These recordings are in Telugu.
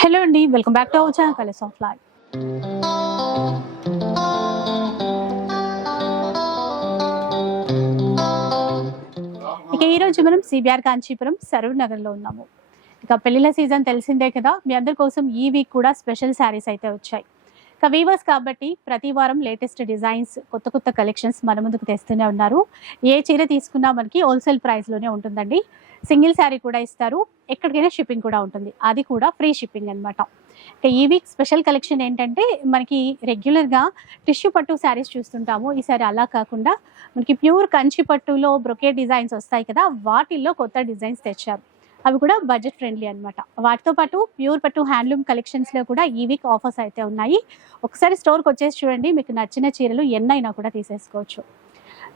హలో అండి welcome back to our channel colours of life. ఇక ఈరోజు మనం సిబిఆర్ కాంచీపురం సరూర్ నగర్లో ఉన్నాము. ఇక పెళ్ళిళ్ళ సీజన్ తెలిసిందే కదా మీ అందరి కోసం ఈ వీక్ కూడా స్పెషల్ శారీస్ అయితే వచ్చాయి. ఇక వీవర్స్ కాబట్టి ప్రతి వారం లేటెస్ట్ డిజైన్స్ కొత్త కొత్త కలెక్షన్స్ మన ముందుకు తెస్తూనే ఉన్నారు. ఏ చీర తీసుకున్నా మనకి హోల్సేల్ ప్రైస్లోనే ఉంటుందండి. సింగిల్ శారీ కూడా ఇస్తారు. ఎక్కడికైనా షిప్పింగ్ కూడా ఉంటుంది. అది కూడా ఫ్రీ షిప్పింగ్ అనమాట ఇక ఈ వీక్ స్పెషల్ కలెక్షన్ ఏంటంటే మనకి రెగ్యులర్గా టిష్యూ పట్టు శారీస్ చూస్తుంటాము. ఈ సారీ అలా కాకుండా మనకి ప్యూర్ కంచి పట్టులో బ్రొకేట్ డిజైన్స్ వస్తాయి కదా వాటిల్లో కొత్త డిజైన్స్ తెచ్చారు. అవి కూడా బడ్జెట్ ఫ్రెండ్లీ అన్నమాట. వాటితో పాటు ప్యూర్ పట్టు హ్యాండ్లూమ్ కలెక్షన్స్లో కూడా ఈ వీక్ ఆఫర్స్ అయితే ఉన్నాయి. ఒకసారి స్టోర్కి వచ్చేసి చూడండి మీకు నచ్చిన చీరలు ఎన్నైనా కూడా తీసేసుకోవచ్చు.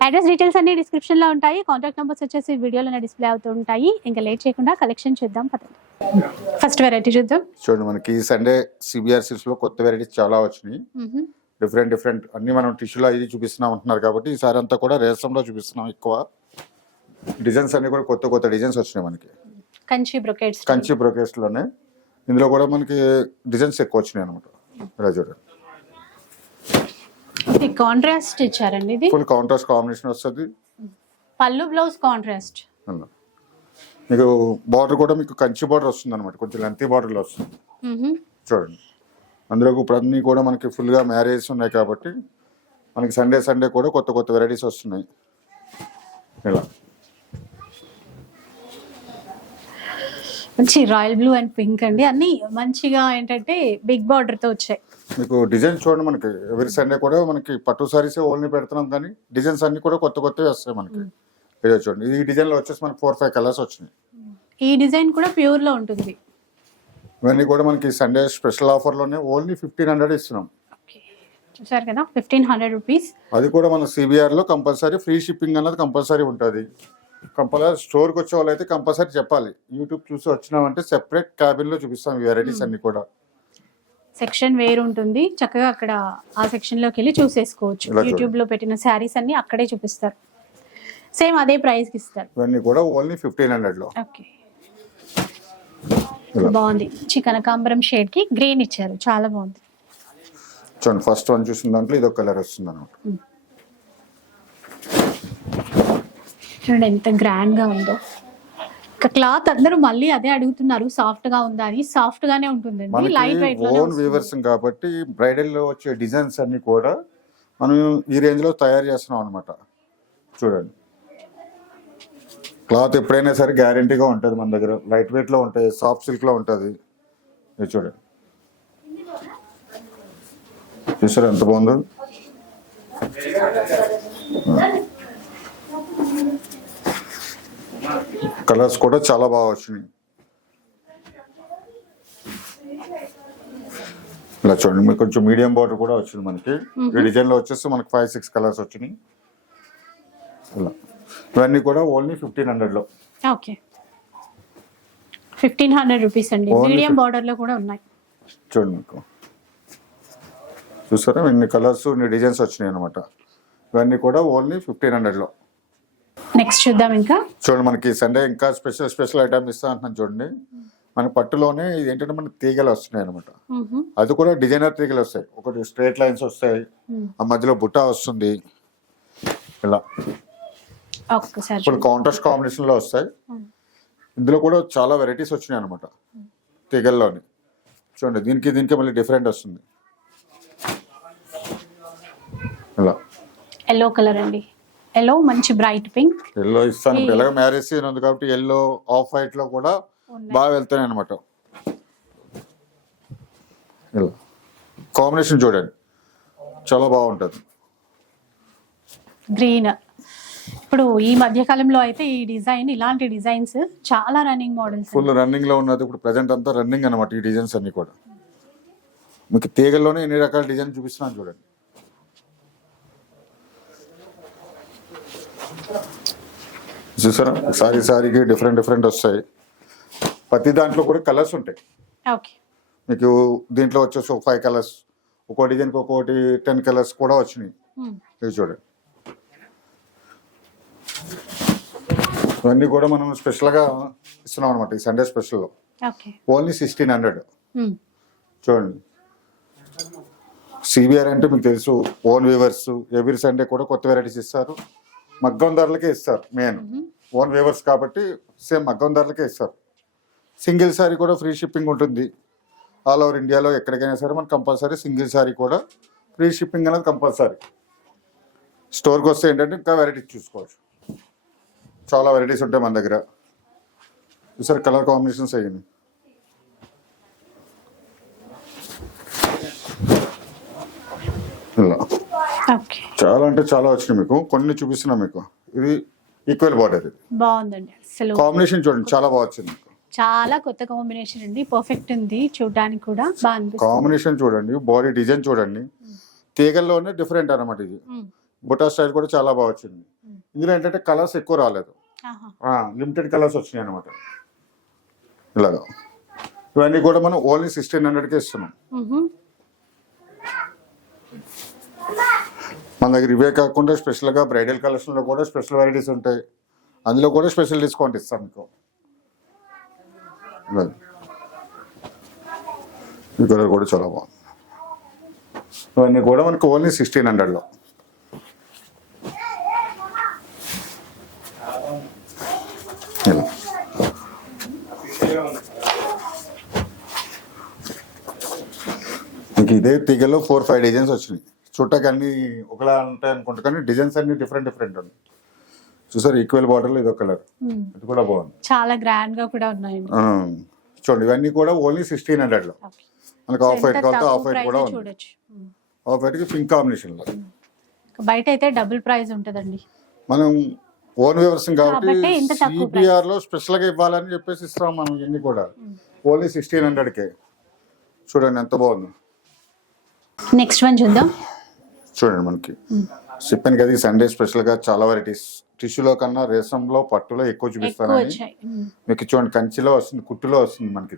అడ్రస్ డీటెయిల్స్ అన్ని డిస్క్రిప్షన్లో ఉంటాయి. కాంటాక్ట్ నెంబర్స్ వచ్చేసి వీడియోలోనే డిస్ప్లే అవుతూ ఉంటాయి. ఇంకా లేట్ చేయకుండా కలెక్షన్ చూద్దాం పదండి. ఫస్ట్ వెరైటీ చూద్దాం. చూడండి మనకి సండే సిబిఆర్ సిల్స్లో కొత్త వెరైటీస్ చాలా వచ్చినాయి. డిఫరెంట్ డిఫరెంట్ అన్ని మనం టిష్యూలో ఇది చూపిస్తున్నాం అంటున్నారు కాబట్టి ఈసారి అంతా కూడా రేసంలో చూపిస్తున్నాం ఎక్కువ. డిజైన్స్ అన్ని కూడా కొత్త కొత్త డిజైన్స్ వచ్చినాయి మనకి. కంచి బ్రొకేట్స్ కంచి బ్రోకేస్లోనే. ఇందులో కూడా మనకి డిజైన్స్ ఎక్కువ వచ్చినాయి అనమాట ఇలా చూడండి కాంట్రాస్ట్ ఇచ్చారండి ఇది? ఫుల్ కౌంటర్స్ కాంబినేషన్ వస్తుంది. పళ్ళు బ్లౌజ్ కాంట్రాస్ట్. మీకు బార్డర్ కూడా మీకు కంచి బార్డర్ వస్తుంది అనమాట కొంచెం లెంతీ బార్డర్లో వస్తుంది. చూడండి. అందులో ఇప్పుడు అన్నీ కూడా మనకి ఫుల్గా మ్యారేజ్ ఉన్నాయి కాబట్టి మనకి సండే సండే కూడా కొత్త కొత్త వెరైటీస్ వస్తున్నాయి. ఇలా. మంచి రాయల్ బ్లూ అండ్ పింక్ అండి. అన్ని మంచిగా ఏంటంటే బిగ్ బార్డర్తో వచ్చాయి. మీకు డిజైన్ చూడండి మనకి. ఎవరి సండే కూడా మనకి పట్టు సారీస్ ఓన్లీ పెడుతున్నాం కానీ డిజైన్స్ అన్ని కూడా కొత్త కొత్తవి వస్తాయి మనకి. ఇదే చూడండి. ఈ డిజైన్లో వచ్చేసి మనకి ఫోర్ ఫైవ్ కలర్స్ వచ్చినాయి. ఈ డిజైన్ కూడా ప్యూర్లో ఉంటుంది. ఇవన్నీ కూడా మనకి సండే స్పెషల్ ఆఫర్లోనే ఓన్లీ ఫిఫ్టీన్ హండ్రెడ్ ఇస్తున్నాం. చూసారు కదా? ఫిఫ్టీన్ హండ్రెడ్ రూపీస్ అది కూడా మన సిబిఆర్లో కంపల్సరీ ఫ్రీ షిప్పింగ్ అన్నది కంపల్సరీ ఉంటుంది. కంపల్సరీ స్టోర్కి వచ్చే వాళ్ళు అయితే కంపల్సరీ చెప్పాలి. యూట్యూబ్ చూసి వచ్చినామంటే సెపరేట్ క్యాబిన్లో చూపిస్తాం వెరైటీస్ అన్ని కూడా. సెక్షన్ వేరు ఉంటుంది. చక్కగా అక్కడ ఆ సెక్షన్లోకి వెళ్ళి చూసేసుకోవచ్చు. ఇలా చూడండి. యూట్యూబ్లో పెట్టిన శారీస్ అన్ని అక్కడే చూపిస్తారు. సేమ్ అదే ప్రైస్కి ఇస్తారు. ఇవన్నీ కూడా ఓన్లీ ఫిఫ్టీన్ హండ్రెడ్లో. ఓకే. ఇలా. బాగుంది. కనకాంబరం షేడ్కి గ్రీన్ ఇచ్చారు. చాలా బాగుంది. చూడండి ఫస్ట్ వన్ చూసిన దాంట్లో ఇది ఒక కలర్ వస్తుంది అనమాట చూడండి ఎంత గ్రాండ్గా ఉందో. ఇక క్లాత్ అందరూ మళ్ళీ అదే అడుగుతున్నారు సాఫ్ట్గా ఉందా అని. సాఫ్ట్ గానే ఉంటుందండి లైట్ వెయిట్ ఓన్ వీవర్స్ కాబట్టి బ్రైడల్లో వచ్చే డిజైన్స్ అన్ని కూడా మనం ఈ రేంజ్లో తయారు చేస్తున్నాం అనమాట చూడండి. క్లాత్ ఎప్పుడైనా సరే గ్యారంటీగా ఉంటుంది మన దగ్గర. లైట్ వెయిట్లో ఉంటాయి సాఫ్ట్ సిల్క్లో ఉంటుంది. ఇది చూడండి. చూసారా ఎంత బాగుందో? కలర్స్ కూడా చాలా బాగా వచ్చినాయి. ఇలా చూడండి మీకు కొంచెం మీడియం బార్డర్ కూడా వచ్చింది మనకి. ఈ డిజైన్లో వచ్చేసి మనకి ఫైవ్ సిక్స్ కలర్స్ వచ్చినాయి. ఇలా. ఇవన్నీ కూడా ఓన్లీ ఫిఫ్టీన్ హండ్రెడ్లో ఓకే. ఫిఫ్టీన్ హండ్రెడ్ రూపీస్ అండి. మీడియం fif- బార్డర్లో కూడా ఉన్నాయి. చూడండి మీకు. చూసారా? ఇన్ని కలర్స్ ఇన్ని డిజైన్స్ వచ్చినాయి అనమాట ఇవన్నీ కూడా ఓన్లీ ఫిఫ్టీన్ హండ్రెడ్లో నెక్స్ట్ చూద్దాం ఇంకా. చూడండి మనకి సండే ఇంకా స్పెషల్ స్పెషల్ ఐటమ్ ఇస్తా అంటున్నాను చూడండి. మన పట్టులోనే ఇది ఏంటంటే మనకి తీగలు వస్తున్నాయి అనమాట. అది కూడా డిజైనర్ తీగలు వస్తాయి. ఒకటి స్ట్రైట్ లైన్స్ వస్తాయి. ఆ మధ్యలో బుట్ట వస్తుంది. ఇలా. ఇప్పుడు కౌంటర్స్ కాంబినేషన్లో వస్తాయి. ఇందులో కూడా చాలా వెరైటీస్ వచ్చినాయి అనమాట తీగల్లోని. చూడండి దీనికి దీనికి మళ్ళీ డిఫరెంట్ వస్తుంది. ఇలా. ఎల్లో కలర్ అండి. ఎల్లో మంచి బ్రైట్ పింక్ ఎల్లో ఇస్తాను. ఎలాగో మ్యారేజ్ సీజన్ ఉంది కాబట్టి ఎల్లో ఆఫ్ వైట్లో కూడా బాగా వెళ్తున్నాయి అనమాట కాంబినేషన్ చూడండి. చాలా బాగుంటుంది. గ్రీన్ ఇప్పుడు ఈ మధ్య కాలంలో అయితే ఈ డిజైన్ ఇలాంటి డిజైన్స్ చాలా రన్నింగ్ మోడల్స్ ఫుల్ రన్నింగ్లో ఉన్నది. ఇప్పుడు ప్రజెంట్ అంతా రన్నింగ్ అనమాట ఈ డిజైన్స్ అన్ని కూడా. మీకు తీగల్లోనే ఎన్ని రకాల డిజైన్ చూపిస్తున్నాను చూడండి. చూసారా? సారీ సారీకి డిఫరెంట్ డిఫరెంట్ వస్తాయి. ప్రతి దాంట్లో కూడా కలర్స్ ఉంటాయి. మీకు దీంట్లో వచ్చేసి ఒక ఫైవ్ కలర్స్ ఒక్కో డిజైన్కి ఒక్కొక్కటి టెన్ కలర్స్ కూడా వచ్చినాయి. ఇవి చూడండి. ఇవన్నీ కూడా మనం స్పెషల్గా ఇస్తున్నాం అనమాట ఈ సండే స్పెషల్లో ఓన్లీ సిక్స్టీన్ హండ్రెడ్. చూడండి. సిబిఆర్ అంటే మీకు తెలుసు ఓన్ వీవర్స్ ఎవ్రీ సండే కూడా కొత్త వెరైటీస్ ఇస్తారు. మగ్గం ధరలకే ఇస్తారు మెయిన్. ఓన్ వీవర్స్ కాబట్టి సేమ్ మగ్గం ధరలకే ఇస్తారు. సింగిల్ సారీ కూడా ఫ్రీ షిప్పింగ్ ఉంటుంది. ఆల్ ఓవర్ ఇండియాలో ఎక్కడికైనా సరే మనకు కంపల్సరీ సింగిల్ సారీ కూడా ఫ్రీ షిప్పింగ్ అనేది కంపల్సరీ. స్టోర్కి వస్తే ఏంటంటే ఇంకా వెరైటీస్ చూసుకోవచ్చు. చాలా వెరైటీస్ ఉంటాయి మన దగ్గర. చూసారు కలర్ కాంబినేషన్స్ అయ్యింది ఇలా ఓకే చాలా అంటే చాలా వచ్చినాయి మీకు. కొన్ని చూపిస్తున్నా మీకు. ఇది ఈక్వల్ బార్డర్ ఇది బాగుందండి. అసలు కాంబినేషన్ చూడండి చాలా బాగా వచ్చింది మీకు. చాలా కొత్త కాంబినేషన్ అండి. పర్ఫెక్ట్ ఉంది చూడడానికి కూడా. బాగా అనిపిస్తుంది. కాంబినేషన్ చూడండి బాడీ డిజైన్ చూడండి. తీగల్లోనే డిఫరెంట్ అన్నమాట ఇది. బుటా స్టైల్ కూడా చాలా బాగా వచ్చింది. ఇందులో ఏంటంటే కలర్స్ ఎక్కువ రాలేదు. లిమిటెడ్ కలర్స్ వచ్చినాయి అనమాట ఇలాగా. ఇవన్నీ కూడా మనం ఓన్లీ సిక్స్టీన్ హండ్రెడ్కే ఇస్తున్నాం. మన దగ్గర ఇవే కాకుండా స్పెషల్గా బ్రైడల్ కలెక్షన్లో కూడా స్పెషల్ వెరైటీస్ ఉంటాయి. అందులో కూడా స్పెషల్ డిస్కౌంట్ ఇస్తాం మీకు. ఈ కలర్ కూడా చాలా బాగుంది. ఇవన్నీ కూడా మనకు ఓన్లీ సిక్స్టీన్ హండ్రెడ్లో. ఇలా. మీకు ఇదే తీగలో ఫోర్ ఫైవ్ డిజైన్స్ వచ్చినాయి. చుట్టకి అన్ని ఒకలా ఉంటాయి అనుకుంటా కానీ డిజైన్స్ అన్ని డిఫరెంట్ డిఫరెంట్ ఉన్నాయి. చూసారు ఈక్వల్ బార్డర్లో ఇదో కలర్. మ్మ్. ఇది కూడా బాగుంది. చాలా గ్రాండ్గా కూడా ఉన్నాయండి ఆ, చూడండి ఇవన్నీ కూడా ఓన్లీ సిక్స్టీన్ హండ్రెడ్లో ఓకే. మనకు ఆఫ్ వైట్ తక్కువ ఆఫ్ వైట్ కూడా ఉంది. చూడొచ్చు. మ్మ్. ఆఫ్ వైట్కి పింక్ కాంబినేషన్లో బయట అయితే డబుల్ ప్రైస్ ఉంటదండి. మనం ఓన్ వ్యవస్థ కాబట్టి. సిపిఆర్లో స్పెషల్గా ఇవ్వాలని చెప్పేసి ఇస్తాం మనం ఇవన్నీ కూడా. ఓన్లీ సిక్స్టీన్ హండ్రెడ్ కే. చూడండి ఎంత బాగుంది. నెక్స్ట్ వన్ చూద్దాం. చూడండి మనకి. చెప్పాను కదా ఈ సండే స్పెషల్గా చాలా వెరైటీస్ టిష్యూలో కన్నా రేషంలో పట్టులో ఎక్కువ చూపిస్తానని. మీకు చూడండి కంచిలో వస్తుంది కుట్టులో వస్తుంది మనకి.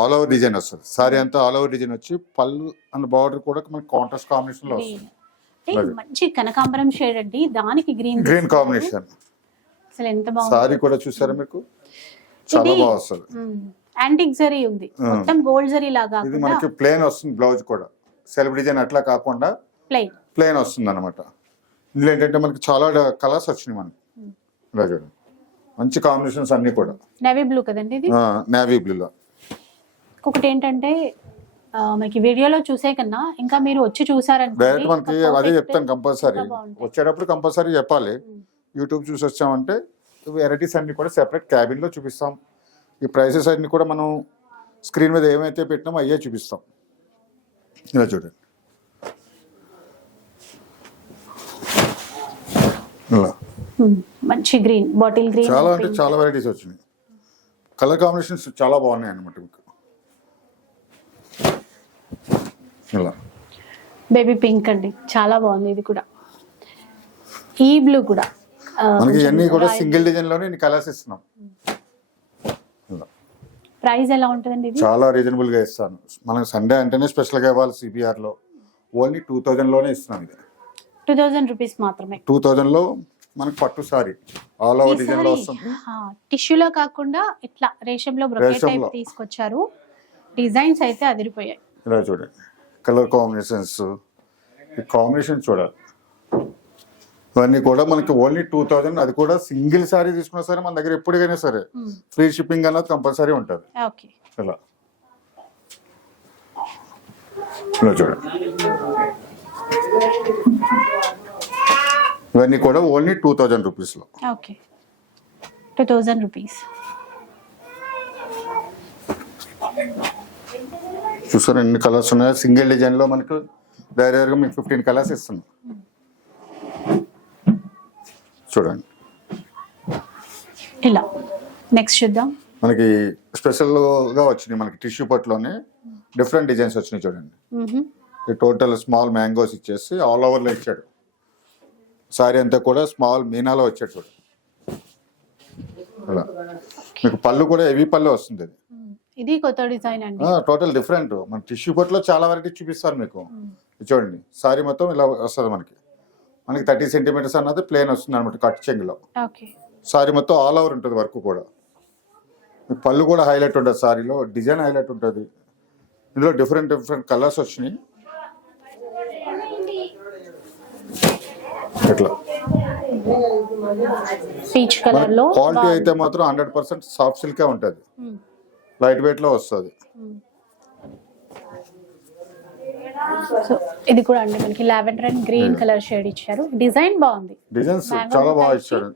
ఆల్ ఓవర్ డిజైన్ వస్తుంది. సారీ అంతా ఆల్ ఓవర్ డిజైన్ వచ్చి పళ్ళు అండ్ బార్డర్ కూడా మనకి కాంట్రాస్ట్ కాంబినేషన్లో వస్తుంది. మంచి కనకాంబరం షేడ్ అండి. దానికి గ్రీన్ గ్రీన్ కాంబినేషన్ అసలు ఎంత బాగుంది. సారీ కూడా చూసారా మీకు? చాలా ఇది బాగా వస్తుంది. యాంటిక్ జరీ ఉంది. మొత్తం గోల్డ్ జరీ లాగా ఇది మనకి ప్లేన్ వస్తుంది బ్లౌజ్ కూడా. సెల్ఫ్ డిజైన్ అట్లా కాకుండా ప్లెయిన్ ప్లేన్ వస్తుంది అనమాట ఇందులో ఏంటంటే మనకి చాలా కలర్స్ వచ్చినాయి మనకి. చూడండి మంచి కాంబినేషన్స్ అన్ని కూడా. నేవీ బ్లూ కదండి ఇది? నేవీ బ్లూలో ఇంకొకటి ఏంటంటే మనకి వీడియోలో చూసే కన్నా ఇంకా మీరు వచ్చి చూసారనుకోండి డైరెక్ట్ మనకి అదే చెప్తాను కంపల్సరీ. వచ్చేటప్పుడు కంపల్సరీ చెప్పాలి. యూట్యూబ్ చూసి వచ్చామంటే వెరైటీస్ అన్ని కూడా సెపరేట్ క్యాబిన్లో చూపిస్తాం. ఈ ప్రైసెస్ అన్ని కూడా మనం స్క్రీన్ మీద ఏమైతే పెట్టినామో అయ్యే చూపిస్తాం. ఇలా చూడండి ఇలా మ్మ్. మంచి గ్రీన్ బాటిల్ గ్రీన్ చాలా అంటే చాలా వెరైటీస్ వచ్చినాయి. కలర్ కాంబినేషన్స్ చాలా బాగున్నాయి అన్నమాట మీకు ఇలా బేబీ పింక్ అండి. చాలా బాగుంది ఇది కూడా. ఈ బ్లూ కూడా. మనకి ఇవన్నీ కూడా సింగిల్ డిజైన్లోనే కలర్స్ ఇస్తున్నాం. ప్రైస్ ఎలా ఉంటుందండి ఇది? చాలా రీజనబుల్గా ఇస్తాను. మనకి సండే అంటేనే స్పెషల్గా ఇవ్వాలి సిబిఆర్లో. ఓన్లీ టూ థౌజండ్లోనే ఇస్తున్నాం ఇది. టూ థౌజండ్ రూపీస్ మాత్రమే. టూ థౌజండ్లో మనకి పట్టు సారీ. ఆల్ ఓవర్ డిజైన్లో వస్తుంది. టిష్యూలో కాకుండా ఇట్లా రేషంలో బ్రొకెట్ టైప్. తీసుకొచ్చారు. డిజైన్స్ అయితే అదిరిపోయాయి. ఇలా చూడండి. కలర్ కాంబినేషన్స్ ఈ కాంబినేషన్ చూడాలి. ఇవన్నీ కూడా మనకి ఓన్లీ టూ థౌజండ్ అది కూడా సింగిల్ సారీ తీసుకున్నా సరే మన దగ్గర ఎప్పటికైనా సరే. ఫ్రీ షిప్పింగ్ అన్నది కంపల్సరీ ఉంటుంది. ఓకే. ఇలా. ఇలా చూడండి. ఇవన్నీ కూడా ఓన్లీ టూ థౌజండ్ రూపీస్లో. ఓకే. Two thousand rupees. చూసారు ఎన్ని కలర్స్ ఉన్నాయో? సింగిల్ డిజైన్లో మనకు డైరెక్ట్గా మీకు ఫిఫ్టీన్ కలర్స్ ఇస్తున్నాం. చూడండి. ఇలా. నెక్స్ట్ చూద్దాం. మనకి స్పెషల్గా వచ్చినాయి మనకి టిష్యూ పట్టులోనే. డిఫరెంట్ డిజైన్స్ వచ్చినాయి చూడండి. టోటల్ స్మాల్ మ్యాంగోస్ ఇచ్చేసి ఆల్ ఓవర్లో ఇచ్చాడు సారీ అంతా కూడా స్మాల్ మీనాలో వచ్చాడు చూడండి అలా. మీకు పళ్ళు కూడా హెవీ పళ్ళు వస్తుంది అది. ఇది కొత్త డిజైన్ అండి. Total different. మన టిష్యూ పట్టులో చాలా వెరైటీ చూపిస్తాను మీకు. చూడండి. సారీ మొత్తం ఇలా వస్తుంది మనకి. మనకి థర్టీ సెంటీమీటర్స్ అన్నది ప్లేన్ వస్తుంది అనమాట కట్ చెంగులో. సారీ మొత్తం ఆల్ ఓవర్ ఉంటుంది వర్క్ కూడా. పళ్ళు కూడా హైలైట్ ఉంటుంది సారీలో. డిజైన్ హైలైట్ ఉంటుంది. ఇందులో డిఫరెంట్ డిఫరెంట్ కలర్స్ వచ్చినాయి. ఇట్లా పీచ్ కలర్లో క్వాలిటీ అయితే మాత్రం హండ్రెడ్ పర్సెంట్ సాఫ్ట్ సిల్కే ఉంటుంది. Hmm. లైట్ వెయిట్లో వస్తుంది. సో ఇది కూడా అండి మనకి lavender and green colour shade ఇచ్చారు. డిజైన్ బాగుంది. డిజైన్స్ చాలా బాగా ఇచ్చాడు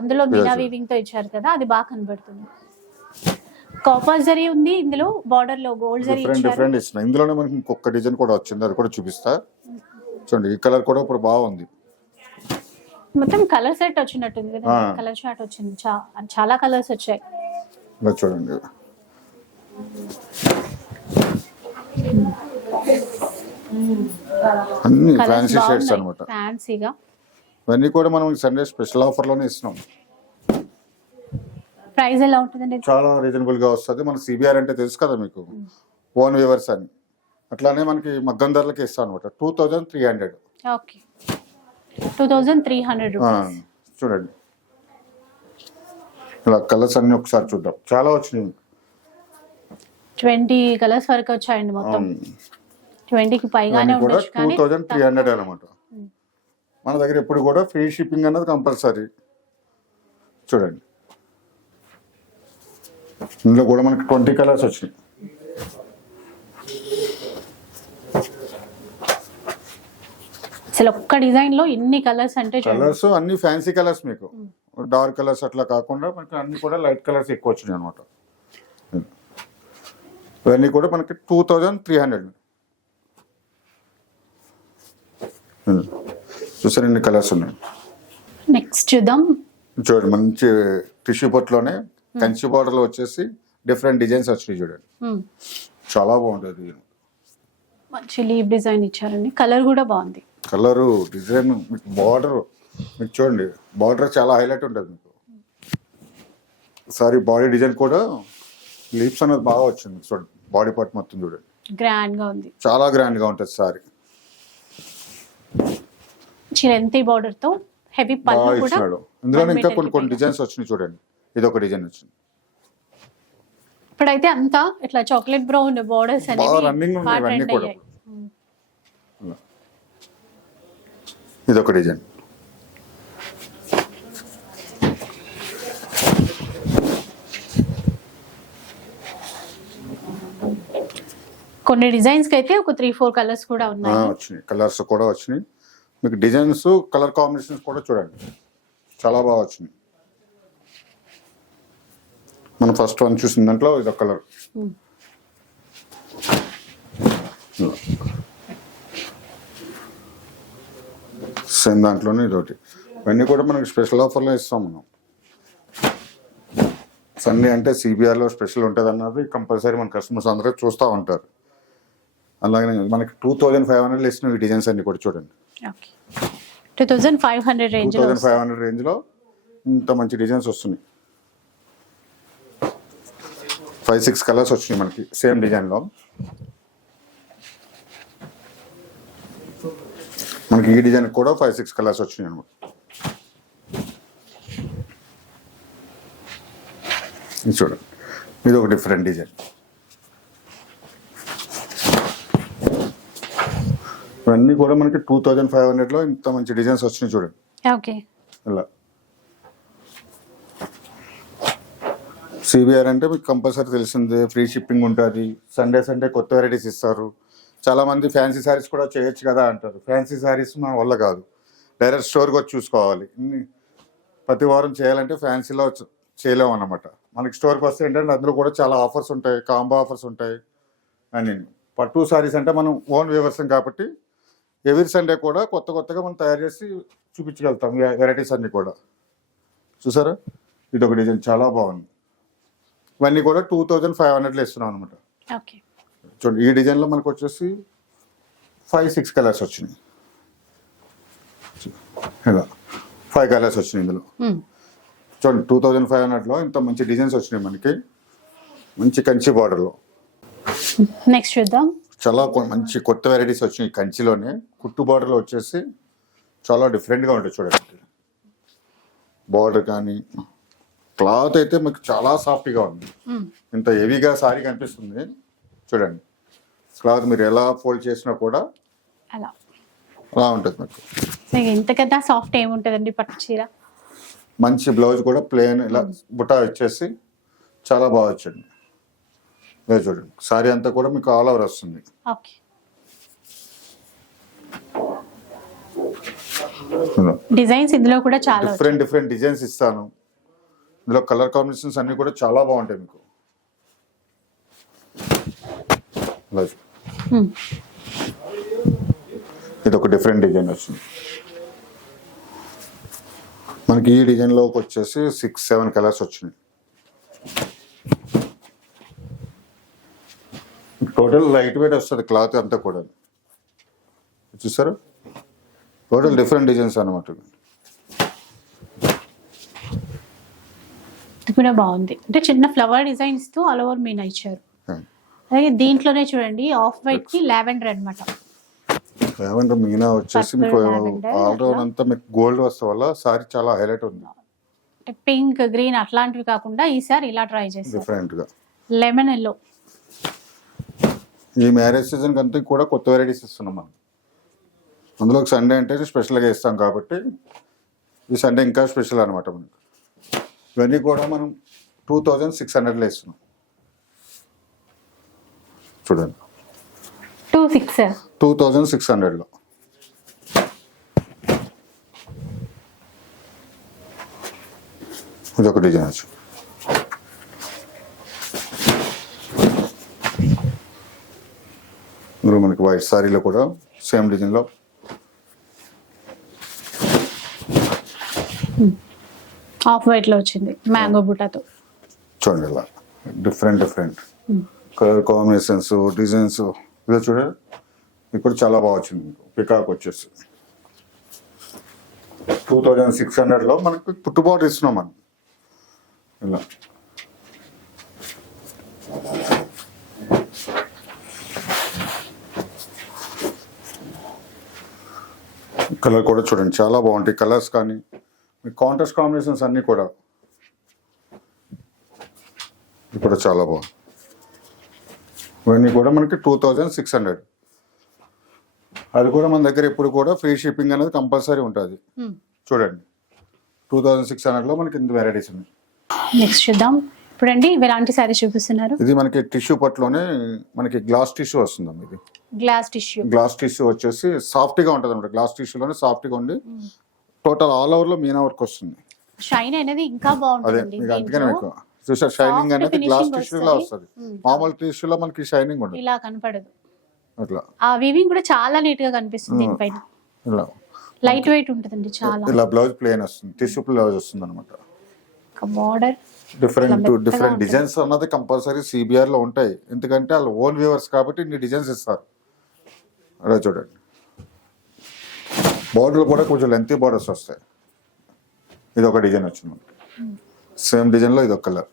అందులో మీనా. వీవింగ్తో ఇచ్చారు కదా అది బాగా కనబడుతుంది. కాపర్ జరీ ఉంది ఇందులో బార్డర్లో గోల్డ్ జరీ డిఫరెంట్ ఇచ్చారు. డిఫరెంట్ ఇచ్చిన ఇందులోనే మనకి ఇంకొక డిజైన్ కూడా వచ్చింది అది కూడా చూపిస్తా. చూడండి ఈ కలర్ కూడా ఇప్పుడు బాగుంది. మొత్తం కలర్ సెట్ వచ్చినట్టుంది కదా. కలర్ చార్ట్ వచ్చింది. చాలా కలర్స్ వచ్చాయి. ఇలా చూడండి. అన్ని ఫ్యాన్సీ షేడ్స్ అనమాట ఫ్యాన్సీగా ఇవన్నీ కూడా మనం సండే స్పెషల్ ఆఫర్లోనే ఇస్తున్నాం. ప్రైస్ ఎలా ఉంటుందండి? చాలా రీజనబుల్గా వస్తుంది. మన సిబిఆర్ అంటే తెలుసు కదా మీకు? ఓన్ వ్యూవర్స్ అని. అట్లానే మనకి మగ్గం ధరలకి ఇస్తాం అనమాట two thousand three hundred okay two thousand three hundred rupees. చూడండి. ఇలా కలర్స్ అన్ని ఒకసారి చూద్దాం. చాలా వచ్చినాయి. ట్వంటీ కలర్స్ వరకు వచ్చాయండి మొత్తం. ట్వంటీకి పైగానే కూడా టూ థౌజండ్ త్రీ హండ్రెడ్ అనమాట మన దగ్గర ఎప్పుడు కూడా ఫ్రీ షిప్పింగ్ అన్నది కంపల్సరీ. చూడండి. ఇందులో కూడా మనకి ట్వంటీ కలర్స్ వచ్చినాయి. అసలు ఒక్క డిజైన్లో ఇన్ని కలర్స్ అంటే కలర్స్ అన్ని ఫ్యాన్సీ కలర్స్ మీకు. డార్క్ కలర్స్ అట్లా కాకుండా మనకి అన్ని కూడా లైట్ కలర్స్ ఎక్కువ వచ్చినాయి అనమాట ఇవన్నీ కూడా మనకి టూ థౌజండ్ త్రీ హండ్రెడ్. చూసారు ఎన్ని కలర్స్ ఉన్నాయి? నెక్స్ట్ చూద్దాం. చూడండి మంచి టిష్యూ పొట్లోనే కంచి బార్డర్లో వచ్చేసి డిఫరెంట్ డిజైన్స్ వచ్చినాయి చూడండి. చాలా బాగుంటుంది. మంచి లీవ్ డిజైన్ ఇచ్చారండి. కలర్ కూడా బాగుంది. కలరు డిజైన్ మీకు బార్డర్ మీకు చూడండి బార్డర్ చాలా హైలైట్ ఉంటుంది మీకు. సారీ బాడీ డిజైన్ కూడా లీప్స్ అనేది బాగా వచ్చింది చూడండి బాడీ పార్ట్ మొత్తం చూడండి. గ్రాండ్గా ఉంది. చాలా గ్రాండ్గా ఉంటుంది సారీ. చిలెంతి బార్డర్తో హెవీ పళ్ళు కూడా ఇందులో ఇంకా కొన్ని కొన్ని. డిజైన్స్ వచ్చినాయి చూడండి. ఇది ఒక డిజైన్ వచ్చింది. ఇప్పుడైతే అంతా ఇట్లా చాక్లెట్ బ్రౌన్ బోర్డర్స్ బాగా running ఉన్నాయి ట్రెండ్ కూడా. అయ్యాయి. ఇది ఒక డిజైన్. కొన్ని డిజైన్స్ అయితే ఒక త్రీ ఫోర్ కలర్స్ కూడా ఉన్నాయి. వచ్చినాయి. కలర్స్ కూడా వచ్చినాయి. మీకు డిజైన్స్ కలర్ కాంబినేషన్స్ కూడా చూడండి. చాలా బాగా వచ్చినాయి. మనం ఫస్ట్ వన్ చూసిన దాంట్లో ఇదొక కలర్. సేమ్ దాంట్లోనే ఇదొకటి ఇవన్నీ కూడా మనకి స్పెషల్ ఆఫర్లో ఇస్తాం మనం. సండే అంటే సిబిఆర్లో స్పెషల్ ఉంటుంది అన్నది కంపల్సరీ మన కస్టమర్స్ అందరూ చూస్తూ ఉంటారు. అలాగే మనకి టూ థౌజండ్ ఫైవ్ హండ్రెడ్ ఇస్తున్న ఈ డిజైన్స్ అన్ని కూడా చూడండి. Okay two thousand five hundred two thousand five hundred రేంజ్లో ఇంత మంచి డిజైన్స్ వస్తున్నాయి. ఫైవ్ సిక్స్ కలర్స్ వచ్చినాయి మనకి సేమ్ డిజైన్లో మనకి ఈ డిజైన్ కూడా ఫైవ్ సిక్స్ కలర్స్ వచ్చినాయి అనమాట ఇది చూడండి ఇది ఒక డిఫరెంట్ డిజైన్ ఇవన్నీ కూడా మనకి టూ థౌజండ్ ఫైవ్ హండ్రెడ్లో ఇంత మంచి డిజైన్స్ వచ్చినాయి చూడండి. ఓకే. ఇలా. సిబిఆర్ అంటే మీకు కంపల్సరీ తెలిసిందే ఫ్రీ షిప్పింగ్ ఉంటుంది. సండే సండే కొత్త వెరైటీస్ ఇస్తారు. చాలా మంది ఫ్యాన్సీ శారీస్ కూడా చేయొచ్చు కదా అంటారు. ఫ్యాన్సీ శారీస్ మన వల్ల కాదు. డైరెక్ట్ స్టోర్కి వచ్చి చూసుకోవాలి. ప్రతి వారం చేయాలంటే ఫ్యాన్సీలో చేయలేము అనమాట మనకి స్టోర్కి వస్తే ఏంటంటే అందులో కూడా చాలా ఆఫర్స్ ఉంటాయి. కాంబో ఆఫర్స్ ఉంటాయి. అని పట్టు శారీస్ అంటే మనం ఓన్ వ్యవస్థం కాబట్టి ఎవ్రీ సండే కూడా కొత్త కొత్తగా మనం తయారు చేసి చూపించగలుగుతాం. వెరైటీస్ అన్ని కూడా. చూసారా? ఇది ఒక డిజైన్ చాలా బాగుంది. ఇవన్నీ కూడా టూ థౌజండ్ ఫైవ్ హండ్రెడ్లో ఇస్తున్నాం అనమాట ఓకే. చూడండి ఈ డిజైన్లో మనకు వచ్చేసి ఫైవ్ సిక్స్ కలర్స్ వచ్చినాయి. ఇలా ఫైవ్ కలర్స్ వచ్చినాయి ఇందులో. చూడండి టూ థౌజండ్ ఫైవ్ హండ్రెడ్లో ఇంత మంచి డిజైన్స్ వచ్చినాయి మనకి. మంచి కంచి బార్డర్లో నెక్స్ట్ చూద్దాం. చాలా మంచి కొత్త వెరైటీస్ వచ్చినాయి కంచిలోనే. కుట్టు బార్డర్లో వచ్చేసి చాలా డిఫరెంట్గా ఉంటుంది చూడండి. బార్డర్ కానీ క్లాత్ అయితే మీకు చాలా సాఫ్ట్గా ఉంది. మ్మ్. ఇంత హెవీగా సారీ కనిపిస్తుంది. చూడండి. క్లాత్ మీరు ఎలా ఫోల్డ్ చేసినా కూడా అలా. అలా ఉంటుంది మీకు ఇంతకన్నా సాఫ్ట్ ఏముంటుందండి పట్టు చీర? మంచి బ్లౌజ్ కూడా ప్లేన్ ఇలా బుటా ఇచ్చేసి చాలా బాగా వచ్చింది. ఇదే చూడండి. సారీ అంతా కూడా మీకు ఆల్ ఓవర్ వస్తుంది. ఓకే. డిజైన్స్ ఇందులో కూడా చాలా. డిఫరెంట్ డిఫరెంట్ డిజైన్స్ ఇస్తాను. ఇందులో కలర్ కాంబినేషన్స్ అన్ని కూడా చాలా బాగుంటాయి మీకు ఇలా చూ- మ్మ్. ఇది ఒక డిఫరెంట్ డిజైన్ వచ్చింది. మనకి ఈ డిజైన్లోకి వచ్చేసి సిక్స్ సెవెన్ కలర్స్ వచ్చినాయి. టోటల్ లైట్ వెయిట్ వస్తుంది క్లాత్ అంతా కూడా. చూసారా? టోటల్ డిఫరెంట్ డిజైన్స్ అనమాట ఇది కూడా బాగుంది. అంటే చిన్న ఫ్లవర్ డిజైన్స్తో ఆల్ ఓవర్ మీనా ఇచ్చారు అలాగే దీంట్లోనే చూడండి ఆఫ్ వైట్కి లావెండర్ అన్నమాట. ఏమంటే మీనా వచ్చేసి మీకు ఆల్ రౌండ్ అంతా మీకు గోల్డ్ వస్తే వల్ల సారీ చాలా హైలైట్ ఉంది. అంటే పింక్ గ్రీన్ అట్లాంటివి కాకుండా ఈసారి ఇలా ట్రై చేశారు. డిఫరెంట్గా. లెమన్ ఎల్లో ఈ మ్యారేజ్ సీజన్ కంతా కూడా కొత్త వెరైటీస్ ఇస్తున్నాం మనం. అందులో సండే అంటే స్పెషల్గా ఇస్తాం కాబట్టి ఈ సండే ఇంకా స్పెషల్ అనమాట మనకి. ఇవన్నీ కూడా మనం టూ థౌజండ్ సిక్స్ హండ్రెడ్లో ఇస్తున్నాం. చూడండి. Two six. Two thousand six హండ్రెడ్లో. ఇది ఒక డిజైన్ వచ్చు. ఇందులో మనకి వైట్ సారీలో కూడా సేమ్ డిజైన్లో. ఆఫ్ వైట్లో వచ్చింది మ్యాంగో బుటాతో. చూడండి ఇలా. Different different. Colour combinations designs ఇలా చూడండి ఇప్పుడు చాలా బాగా వచ్చింది పికాక్ వచ్చేసి. టూ థౌజండ్ సిక్స్ హండ్రెడ్లో మనకి పుట్టుబాటు ఇస్తున్నాం మనం. ఇలా. కలర్ కూడా చూడండి. చాలా బాగుంటాయి కలర్స్ కానీ మీ కాంట్రాస్ట్ కాంబినేషన్స్ అన్నీ కూడా. ఇప్పుడు కూడా చాలా బాగుంది. ఇవన్నీ కూడా మనకి టూ థౌజండ్ సిక్స్ హండ్రెడ్ అది కూడా మన దగ్గర ఎప్పుడు కూడా ఫ్రీ షిప్పింగ్ అనేది కంపల్సరీ ఉంటుంది. చూడండి. టూ థౌజండ్ సిక్స్ హండ్రెడ్లో మనకి ఇంత వెరైటీస్ ఉన్నాయి. నెక్స్ట్ చూద్దాం. ఇప్పుడండి ఎలాంటి శారీస్ చూపిస్తున్నారు? ఇది మనకి టిష్యూ పట్టులోనే మనకి గ్లాస్ టిష్యూ వస్తుందమ్మా ఇది. గ్లాస్ టిష్యూ గ్లాస్ టిష్యూ వచ్చేసి సాఫ్ట్గా ఉంటుంది అనమాట గ్లాస్ టిష్యూలోనే సాఫ్ట్గా ఉండి టోటల్ ఆల్ ఓవర్లో మీనా వర్క్ వస్తుంది. షైన్ అనేది ఇంకా బాగుంటుంది అందుకనే మీకు చూసా షైనింగ్ అనేది గ్లాస్ టిష్యూలో వస్తది. వస్తుంది. మామూలు టిష్యూలో మనకి షైనింగ్ ఉండదు. ఇలా కనపడదు. అట్లా. ఆ వివింగ్ కూడా చాలా నీట్గా కనిపిస్తుంది దీనిపైన. ఇలా. లైట్ వెయిట్ ఉంటుందండి చాలా. ఇలా బ్లౌజ్ ప్లేన్ వస్తుంది. టిష్యూ బ్లౌజ్ వస్తుంది అనమాట బార్డర్ డిఫరెంట్ డిఫరెంట్. డిజైన్స్ అన్నది కంపల్సరీ సిబిఆర్లో ఉంటాయి. ఎందుకంటే వాళ్ళు ఓన్ వ్యూవర్స్ కాబట్టి ఇన్ని డిజైన్స్ ఇస్తారు. అలా చూడండి. బార్డర్ కూడా కొంచెం లెంతీ బార్డర్స్ వస్తాయి. ఇది ఒక డిజైన్ వచ్చింది. మనకి సేమ్ డిజైన్లో ఇది ఒక కలర్.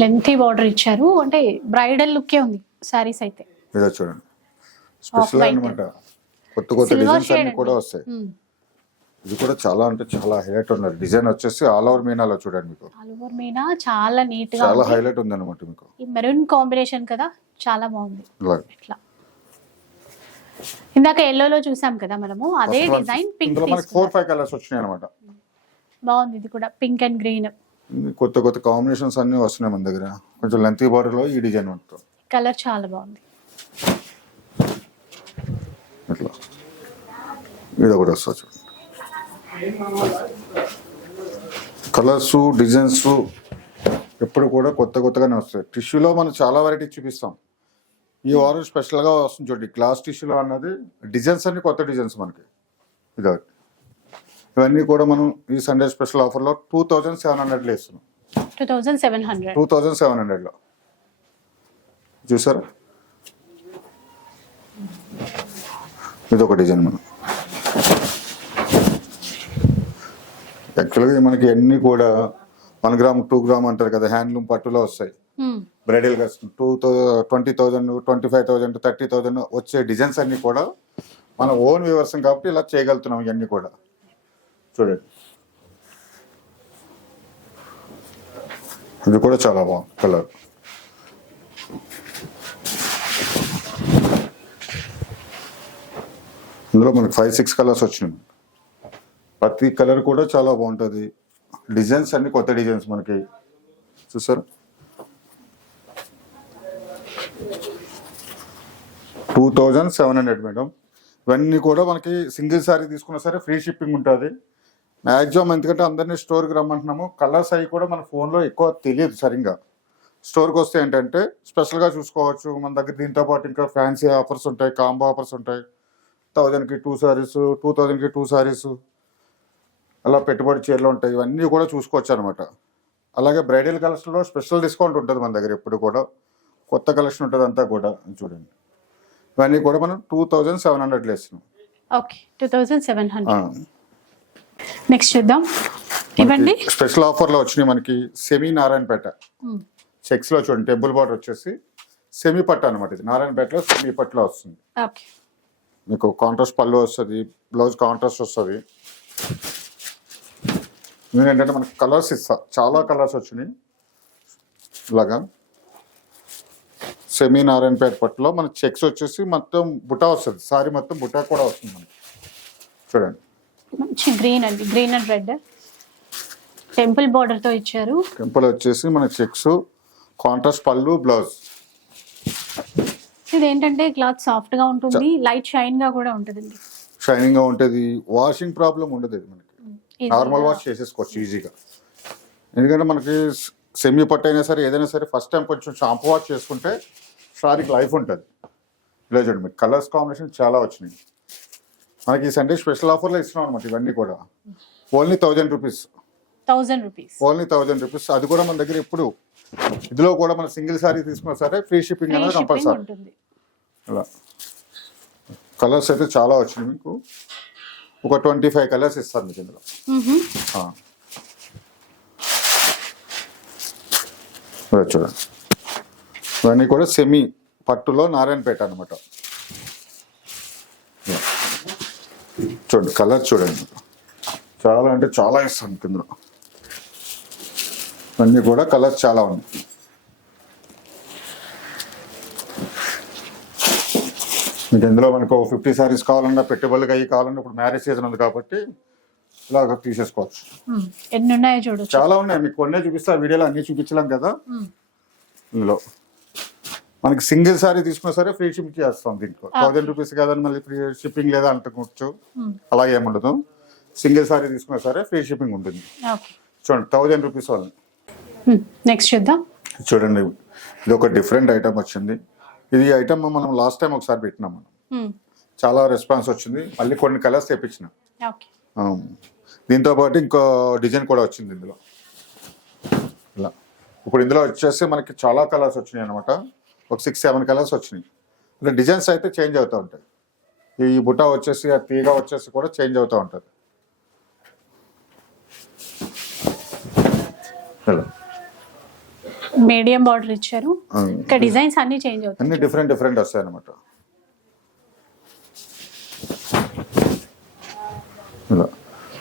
లెంతీ బార్డర్ ఇచ్చారు. అంటే బ్రైడల్ లుక్కే ఉంది సారీస్ అయితే. ఇదో చూడండి. స్పెషల్. అనమాట కొత్త కొత్త డిజైన్స్ అన్ని కూడా. వస్తాయి. Hmm. ఇది కూడా చాలా అంటే చాలా హైలైట్ ఉన్నది. డిజైన్ వచ్చేసి ఆల్ ఓవర్ మీనాలో చూడండి మీకు. ఆల్ ఓవర్ మీనా చాలా నీట్గా చాలా హైలైట్ ఉంది అనమాట మీకు. ఈ మెరూన్ కాంబినేషన్ కదా చాలా బాగుంది. ఇట్లా. ఇందాక ఎల్లోలో చూసాం కదా మనము అదే design pink four five colours వచ్చినాయి అనమాట బాగుంది ఇది కూడా పింక్ అండ్ గ్రీన్ కొత్త కొత్త కాంబినేషన్స్ అన్ని వస్తున్నాయి మన దగ్గర. కొంచెం లెంతీ బార్డర్లో ఈ డిజైన్ ఉంటుంది కలర్ చాలా బాగుంది. ఇట్లా. ఇది ఒకటి వస్తుంది చూడండి కలర్స్ డిజైన్స్ ఎప్పుడు కూడా కొత్త కొత్తగానే వస్తాయి. టిష్యూలో మనం చాలా వెరైటీ చూపిస్తాం. ఈ వారం స్పెషల్గా వస్తుంది చూడండి గ్లాస్ టిష్యూలో అన్నది డిజైన్స్ అన్ని కొత్త డిజైన్స్ మనకి. ఇది. ఇవన్నీ కూడా మనం ఈ సండే స్పెషల్ ఆఫర్లో టూ థౌజండ్ సెవెన్ హండ్రెడ్లో ఇస్తున్నాం. Two thousand seven hundred. Two thousand seven హండ్రెడ్లో. చూసారా? ఇది ఒక డిజైన్ మనం. యాక్చువల్గా మనకి అన్ని కూడా వన్ గ్రామ్ టూ గ్రామ్ అంటారు కదా హ్యాండ్లూమ్ పట్టులో వస్తాయి. బ్రైడల్గా two twenty thousand twenty five thousand thirty thousand వచ్చే డిజైన్స్ అన్నీ కూడా మన ఓన్ వివర్సం కాబట్టి ఇలా చేయగలుగుతున్నాం ఇవన్నీ కూడా. చూడండి. ఇది కూడా చాలా బాగుంది కలర్. ఇందులో మనకి ఫైవ్ సిక్స్ కలర్స్ వచ్చినాయి. ప్రతి కలర్ కూడా చాలా బాగుంటుంది. డిజైన్స్ అన్ని కొత్త డిజైన్స్ మనకి. చూసారు? Two thousand seven hundred madam. ఇవన్నీ కూడా మనకి సింగిల్ సారీ తీసుకున్నా సరే ఫ్రీ షిప్పింగ్ ఉంటుంది. మ్యాక్సిమం ఎందుకంటే అందరినీ స్టోర్కి రమ్మంటున్నాము. కలర్స్ అవి కూడా మన ఫోన్లో ఎక్కువ తెలియదు సరిగ్గా. స్టోర్కి వస్తే ఏంటంటే స్పెషల్గా చూసుకోవచ్చు. మన దగ్గర దీంతో పాటు ఇంకా ఫ్యాన్సీ ఆఫర్స్ ఉంటాయి. కాంబో ఆఫర్స్ ఉంటాయి. థౌజండ్కి టూ సారీస్ టూ థౌజండ్కి టూ సారీస్ అలా పెట్టుబడి చీరలు ఉంటాయి. ఇవన్నీ కూడా చూసుకోవచ్చు అనమాట అలాగే బ్రైడల్ కలెక్షన్లో స్పెషల్ డిస్కౌంట్ ఉంటుంది మన దగ్గర ఎప్పుడు కూడా. కొత్త కలెక్షన్ ఉంటుంది అంతా కూడా చూడండి. ఇవన్నీ కూడా మనం టూ థౌజండ్ సెవెన్ హండ్రెడ్లో ఇస్తున్నాం okay two thousand seven hundred next చూద్దాం. ఇవ్వండి. స్పెషల్ ఆఫర్లో వచ్చినాయి మనకి సెమీ నారాయణపేట. చెక్స్లో చూడండి టెంపుల్ బార్డర్ వచ్చేసి సెమీ పట్టు అనమాట ఇది. నారాయణపేటలో సెమీ పట్టులో వస్తుంది. మీకు కాంట్రాస్ట్ పళ్ళు వస్తుంది బ్లౌజ్ కాంట్రాస్ట్ వస్తుంది. నేను ఏంటంటే మనకి కలర్స్ ఇస్తా. చాలా కలర్స్ వచ్చినాయి. ఇలాగా. సెమీ నారాయణపేట పట్టులో మన చెక్స్ వచ్చేసి మొత్తం బుటా వస్తుంది. సారీ మొత్తం బుటా కూడా వస్తుంది మనకి. చూడండి. మంచి గ్రీన్ అండి. Green and red. టెంపుల్ బార్డర్తో ఇచ్చారు. టెంపుల్ వచ్చేసి మన చెక్స్ కాంట్రాస్ట్ పళ్ళు బ్లౌజ్. ఇది ఏంటంటే క్లాత్ సాఫ్ట్గా ఉంటుంది లైట్ షైన్గా కూడా ఉంటుందండి. షైనింగ్గా ఉంటుంది. వాషింగ్ ప్రాబ్లం ఉండదు ఇది మనకి. నార్మల్గా. వాష్ చేసేసుకోవచ్చు ఈజీగా ఎందుకంటే మనకి సెమీ పట్టు అయినా సరే ఏదైనా సరే ఫస్ట్ టైం కొంచెం షాంపూ వాష్ చేసుకుంటే సారీకి లైఫ్ ఉంటుంది. ఇలా చూడండి మీకు కలర్స్ కాంబినేషన్ చాలా వచ్చినాయి. మనకి ఈ సండే స్పెషల్ ఆఫర్లో ఇస్తున్నాం అనమాట ఇవన్నీ కూడా. Only thousand rupees thousand rupees only thousand rupees అది కూడా మన దగ్గర ఎప్పుడు ఇందులో కూడా మన సింగిల్ సారీ తీసుకున్నా సరే ఫ్రీ షిప్పింగ్ అనేది కంపల్సరీ ఉంటుంది. ఇలా కలర్స్ అయితే చాలా వచ్చినాయి మీకు. ఒక ట్వంటీ ఫైవ్ కలర్స్ ఇస్తాను మీకు ఇందులో. చూడండి. ఇవన్నీ కూడా సెమీ పట్టులో నారాయణపేట అనమాట. చూడండి కలర్ చూడండి. చాలా అంటే చాలా ఇస్తాను కింద అన్నీ కూడా కలర్స్ చాలా ఉన్నాయి. మీకు ఇందులో మనకు ఫిఫ్టీ సారీస్ కావాలన్నా పెట్టుబడులుగా అయ్యి కావాలన్నా ఇప్పుడు మ్యారేజ్ సీజన్ ఉంది కాబట్టి ఇలాగ తీసేసుకోవచ్చు. ఎన్ని ఉన్నాయో చూడొచ్చు. చాలా ఉన్నాయి మీకు కొన్నే చూపిస్తే వీడియోలో అన్ని చూపించలేం కదా. ఇందులో. మనకి సింగిల్ సారీ తీసుకున్నా సరే ఫ్రీ షిప్పింగ్ చేస్తాం దీంట్లో. థౌజండ్ రూపీస్ కాదని మళ్ళీ ఫ్రీ షిప్పింగ్ లేదా అనుకోవచ్చు. మ్మ్. అలా ఏముండదు. సింగిల్ సారీ తీసుకున్నా సరే ఫ్రీ షిప్పింగ్ ఉంటుంది. చూడండి థౌజండ్ రూపీస్ వాళ్ళు మ్మ్. నెక్స్ట్ చూద్దాం. చూడండి ఇది ఒక డిఫరెంట్ ఐటమ్ వచ్చింది. ఇది ఐటమ్ మనం లాస్ట్ టైం ఒకసారి పెట్టినాం మనం. చాలా రెస్పాన్స్ వచ్చింది. మళ్ళీ కొన్ని కలర్స్ తెప్పించిన. దీంతో పాటు ఇంకో డిజైన్ కూడా వచ్చింది ఇందులో. ఇలా. ఇప్పుడు ఇందులో వచ్చేసి మనకి చాలా కలర్స్ వచ్చినాయి అనమాట ఒక సిక్స్ సెవెన్ కలర్స్ వచ్చినాయి. ఇలా డిజైన్స్ అయితే చేంజ్ అవుతూ ఉంటాయి. ఈ బుట్ట వచ్చేసి ఆ తీగ వచ్చేసి కూడా చేంజ్ అవుతూ ఉంటుంది. ఇలా మీడియం బార్డర్ ఇచ్చారు. ఇంకా డిజైన్స్ అన్ని చేంజ్ అవుతాయి. అన్ని డిఫరెంట్ డిఫరెంట్ వస్తాయి అనమాట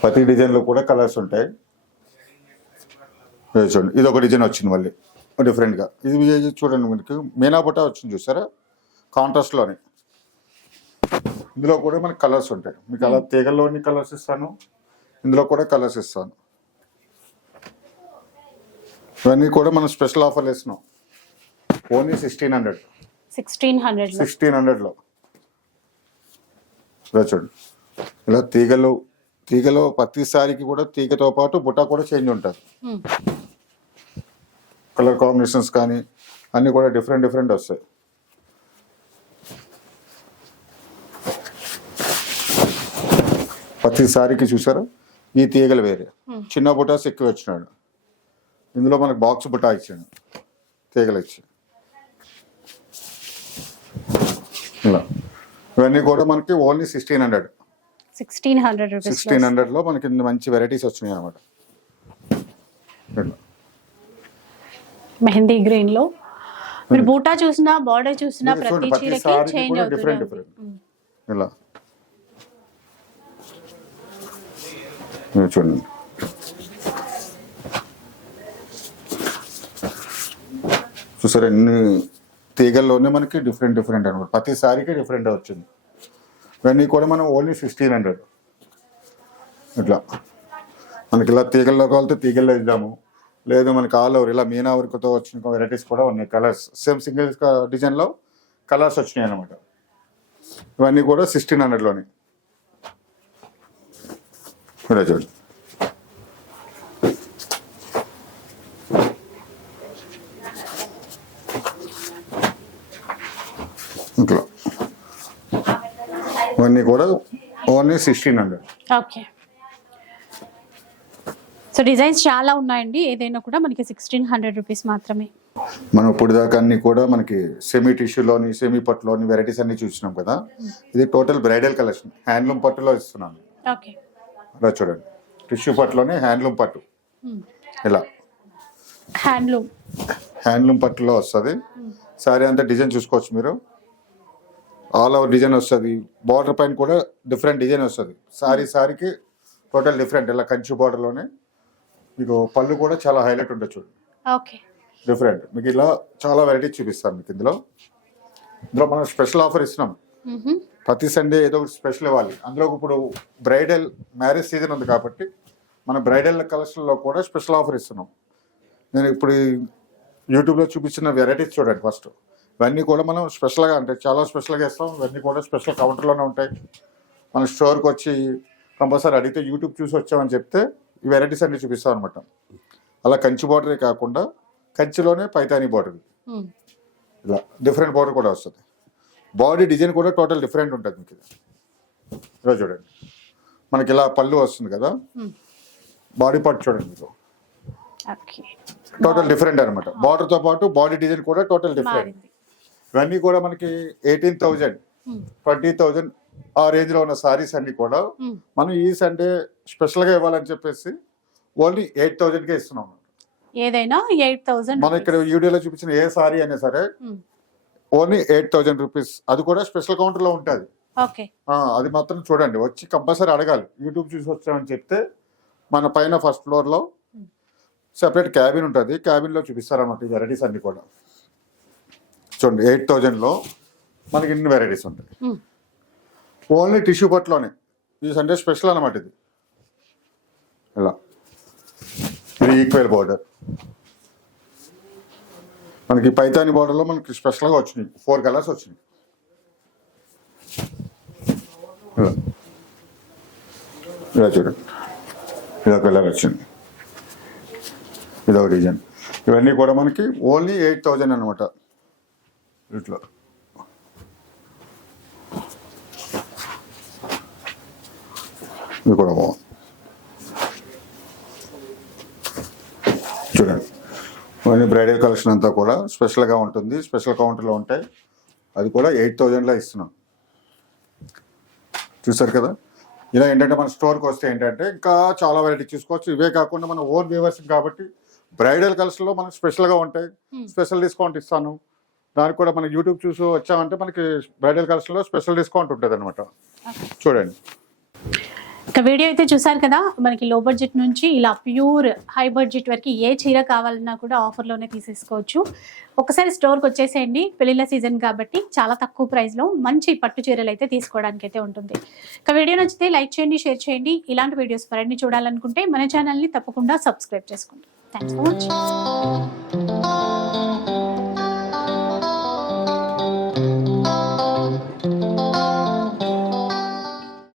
ప్రతి డిజైన్లో కూడా కలర్స్ ఉంటాయి. చూడండి. ఇది ఒక డిజైన్ వచ్చింది మళ్ళీ. డిఫరెంట్గా ఇది ఇది చూడండి మనకి మీనా బుట్ట వచ్చింది చూసారా? కాంట్రాస్ట్లోనే. ఇందులో కూడా మనకి కలర్స్ ఉంటాయి. మీకు అలా తీగల్లోని కలర్స్ ఇస్తాను? ఇందులో కూడా కలర్స్ ఇస్తాను. ఇవన్నీ కూడా మనం స్పెషల్ ఆఫర్లు ఇస్తున్నాం only sixteen hundred sixteen hundred sixteen హండ్రెడ్లో ఇలా చూడండి. ఇలా తీగలు తీగలో ప్రతి సారికి కూడా తీగతో పాటు బుట్ట కూడా చేంజ్ ఉంటుంది. మ్మ్. కలర్ కాంబినేషన్స్ కానీ అన్నీ కూడా డిఫరెంట్ డిఫరెంట్ వస్తాయి. ప్రతి సారికి చూసారా? ఈ తీగలు వేరే. చిన్న బుటాస్ ఎక్కువ వచ్చినాడు ఇందులో మనకు బాక్స్ బుటా ఇచ్చాడు. తీగలు ఇచ్చి. ఇలా. ఇవన్నీ కూడా మనకి only sixteen hundred sixteen hundred sixteen హండ్రెడ్లో మనకి మంచి వెరైటీస్ వచ్చినాయి అనమాట మెహందీ గ్రీన్లో మీరు hmm. బూటా చూసినా బార్డర్ చూసినా ప్రతి చీరకి చేంజ్ అవుతుంది ఇలా. చూడండి. చూసారా ఎన్ని తీగల్లోనే మనకి డిఫరెంట్ డిఫరెంట్ అనమాట ప్రతి సారీకి డిఫరెంట్ వచ్చింది. ఇవన్నీ కూడా మనం ఓన్లీ ఫిఫ్టీన్ హండ్రెడ్ ఇట్లా. మనకి ఇలా తీగల్లో కావాలంటే తీగల్లో ఇద్దాము. లేదు మనకి ఆల్ ఓవర్ ఇలా మీనా వర్క్తో వచ్చిన వెరైటీస్ కూడా ఉన్నాయి. కలర్స్ సేమ్ సింగిల్ డిజైన్లో కలర్స్ వచ్చినాయి అనమాట ఇవన్నీ కూడా సిక్స్టీన్ హండ్రెడ్లోని ఇలా చూడండి ఇట్లా. ఇవన్నీ కూడా only sixteen hundred okay so designs చాలా ఉన్నాయండి. ఏదైనా కూడా మనకి సిక్స్టీన్ హండ్రెడ్ రూపీస్ మాత్రమే. మనం ఇప్పుడు దాకా అన్ని కూడా మనకి సెమీ టిష్యూలోని సెమీ పట్టులోని వెరైటీస్ అన్ని చూసినాం కదా. ఇది టోటల్ బ్రైడల్ కలెక్షన్ హ్యాండ్లూమ్ పట్టులో ఇస్తున్నాను ఓకే ఇలా చూడండి. టిష్యూ పట్టులోనే హ్యాండ్లూమ్ పట్టు ఇలా. హ్యాండ్లూమ్ హ్యాండ్లూమ్ పట్టులో వస్తుంది. సారీ అంతా డిజైన్ చూసుకోవచ్చు మీరు. ఆల్ ఓవర్ డిజైన్ వస్తుంది. బార్డర్ పైన కూడా డిఫరెంట్ డిజైన్ వస్తుంది. సారీ సారీకి టోటల్ డిఫరెంట్ ఇలా కంచి బార్డర్లోనే మీకు పళ్ళు కూడా చాలా హైలైట్ ఉంటుంది చూడండి ఓకే. డిఫరెంట్ మీకు ఇలా చాలా వెరైటీ చూపిస్తాను మీకు ఇందులో. ఇందులో మనం స్పెషల్ ఆఫర్ ఇస్తున్నాం. ప్రతి సండే ఏదో ఒకటి స్పెషల్ ఇవ్వాలి. అందులో ఇప్పుడు బ్రైడల్ మ్యారేజ్ సీజన్ ఉంది కాబట్టి మన బ్రైడల్ కలెక్షన్లో కూడా స్పెషల్ ఆఫర్ ఇస్తున్నాం. నేను ఇప్పుడు ఈ యూట్యూబ్లో చూపించిన వెరైటీస్ చూడండి ఫస్ట్ ఇవన్నీ కూడా మనం స్పెషల్గా అంటే చాలా స్పెషల్గా ఇస్తాం. ఇవన్నీ కూడా స్పెషల్ కౌంటర్లోనే ఉంటాయి. మన స్టోర్కి వచ్చి కంపల్సరీ అడిగితే యూట్యూబ్ చూసి వచ్చామని చెప్తే ఈ వెరైటీస్ అన్ని చూపిస్తాం అనమాట అలా కంచి బార్డరే కాకుండా కంచిలోనే పైతానీ బార్డర్ ఇలా డిఫరెంట్ బార్డర్ కూడా వస్తుంది. బాడీ డిజైన్ కూడా టోటల్ డిఫరెంట్ ఉంటుంది మీకు. ఇలా చూడండి. మనకి ఇలా పళ్ళు వస్తుంది కదా. బాడీ పార్ట్ చూడండి మీకు. టోటల్ డిఫరెంట్ అనమాట బార్డర్తో పాటు బాడీ డిజైన్ కూడా టోటల్ డిఫరెంట్ ఇవన్నీ కూడా మనకి ఎయిటీన్ థౌజండ్. ట్వంటీ థౌజండ్ ఆ రేంజ్లో ఉన్న సారీస్ అన్ని కూడా. మనం ఈ సండే స్పెషల్గా ఇవ్వాలని చెప్పేసి ఓన్లీ ఎయిట్ థౌజండ్కే ఇస్తున్నాం. ఏదైనా ఎయిట్ థౌసండ్ మనం ఇక్కడ వీడియోలో చూపించిన ఏ సారీ అయినా సరే ఓన్లీ ఎయిట్ థౌజండ్ రూపీస్ అది కూడా స్పెషల్ కౌంటర్లో ఉంటుంది. ఓకే. ఆ, అది మాత్రం చూడండి. వచ్చి కంపల్సరీ అడగాలి. యూట్యూబ్ చూసి వచ్చామని చెప్తే మన పైన ఫస్ట్ ఫ్లోర్లో సెపరేట్ క్యాబిన్ ఉంటుంది. క్యాబిన్లో చూపిస్తారన్నమాట ఈ వెరైటీస్ అన్ని కూడా. చూడండి ఎయిట్ థౌజండ్లో మనకి ఇన్ని వెరైటీస్ ఉంటాయి. ఓన్లీ టిష్యూ పట్లోనే ఈ సండే స్పెషల్ అనమాట ఇది. ఇలా. ఇది ఈక్వల్ బార్డర్. మనకి పైతాని బార్డర్లో మనకి స్పెషల్గా వచ్చినాయి. ఫోర్ కలర్స్ వచ్చినాయి. ఇలా. ఇలా చూడండి ఇదొక కలర్ వచ్చింది. ఇదొక డిజైన్. ఇవన్నీ కూడా మనకి ఓన్లీ ఎయిట్ థౌజండ్ అనమాట వీటిలో ఇది కూడా బాగుంది చూడండి. ఓన్లీ బ్రైడల్ కలెక్షన్ అంతా కూడా స్పెషల్గా ఉంటుంది. స్పెషల్ కౌంటర్లో ఉంటాయి. అది కూడా ఎయిట్ థౌజండ్లో ఇస్తున్నాం. చూసారు కదా? ఇలా ఏంటంటే మన స్టోర్కి వస్తే ఏంటంటే ఇంకా చాలా వెరైటీ చూసుకోవచ్చు. ఇవే కాకుండా మన ఓన్ వ్యూవర్స్ కాబట్టి బ్రైడల్ కలర్స్లో మనకు స్పెషల్గా ఉంటాయి. స్పెషల్ డిస్కౌంట్ ఇస్తాను. దానికి కూడా మనకి యూట్యూబ్ చూసి వచ్చామంటే మనకి బ్రైడల్ కలర్స్లో స్పెషల్ డిస్కౌంట్ ఉంటుంది అనమాట చూడండి. ఇక వీడియో అయితే చూసారు కదా మనకి లో బడ్జెట్ నుంచి ఇలా ప్యూర్ హై బడ్జెట్ వరకు ఏ చీర కావాలన్నా కూడా ఆఫర్లోనే తీసేసుకోవచ్చు. ఒకసారి స్టోర్కి వచ్చేసేయండి. పెళ్ళిళ్ళ సీజన్ కాబట్టి చాలా తక్కువ ప్రైస్లో మంచి పట్టు చీరలు అయితే తీసుకోవడానికి అయితే ఉంటుంది. ఇక వీడియో నచ్చితే లైక్ చేయండి షేర్ చేయండి. ఇలాంటి వీడియోస్ మరిన్ని చూడాలనుకుంటే మన ఛానల్ని తప్పకుండా సబ్స్క్రైబ్ చేసుకోండి. Thanks for watching